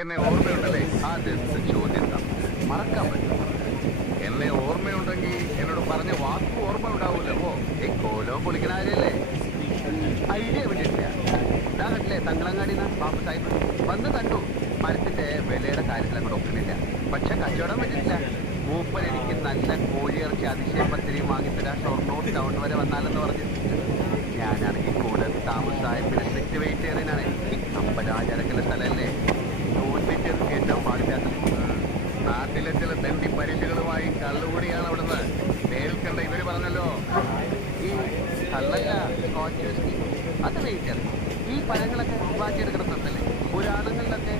എന്നെ ഓർമ്മയുണ്ടല്ലേ? ആദ്യത്തെ ചോദ്യം മറക്കാൻ പറ്റും. എന്നെ ഓർമ്മയുണ്ടെങ്കിൽ എന്നോട് പറഞ്ഞ വാക്കും ഓർമ്മ ഉണ്ടാവൂല്ലോ. ഈ കോലോ പൊളിക്കണ കാര്യല്ലേ? ഐഡിയ വിട്ടിട്ടില്ല. ഇതാകട്ടില്ലേ തങ്ങളങ്ങാടിന്ന് ബാബു സാഹിബ് വന്ന് കണ്ടു. മരത്തിന്റെ വിലയുടെ കാര്യത്തിൽ അങ്ങോട്ട് ഒക്കുന്നില്ല. പക്ഷെ കച്ചവടം പറ്റിട്ടില്ല. മൂപ്പൻ എനിക്ക് നല്ല കോഴിയിറച്ചി അതിശയം പത്തിരിയും വാങ്ങിത്തരാൻ ഷൊർണൂർ ടൗൺ വരെ വന്നാലെന്ന് പറഞ്ഞു. ഞാനാണെങ്കിൽ കൂടെ താമസായപ്പിന് സ്ട്രിക്റ്റ് വെജിറ്റേറിയനാണ്. ഈ അമ്പലാചാരക്കുള്ള സ്ഥലമല്ലേ, നോൺ വെജിറ്റേറിയൻ ഏറ്റവും പാടില്ലാത്തത്. നാട്ടിലെ ചില തെണ്ടി പരിശുകളുമായി കള്ളുകൂടിയാണ് അവിടുന്ന്. നേരിൽ കണ്ട ഇവര് പറഞ്ഞല്ലോ, ഈ കള്ളല്ല സ്കോച്ച് വിസ്കി അത് വെജിറ്റേറിയൻ. ഈ പഴങ്ങളൊക്കെ ഒഴിവാക്കിയെടുക്കണമെന്നല്ലേ. പുരാണങ്ങളിലൊക്കെ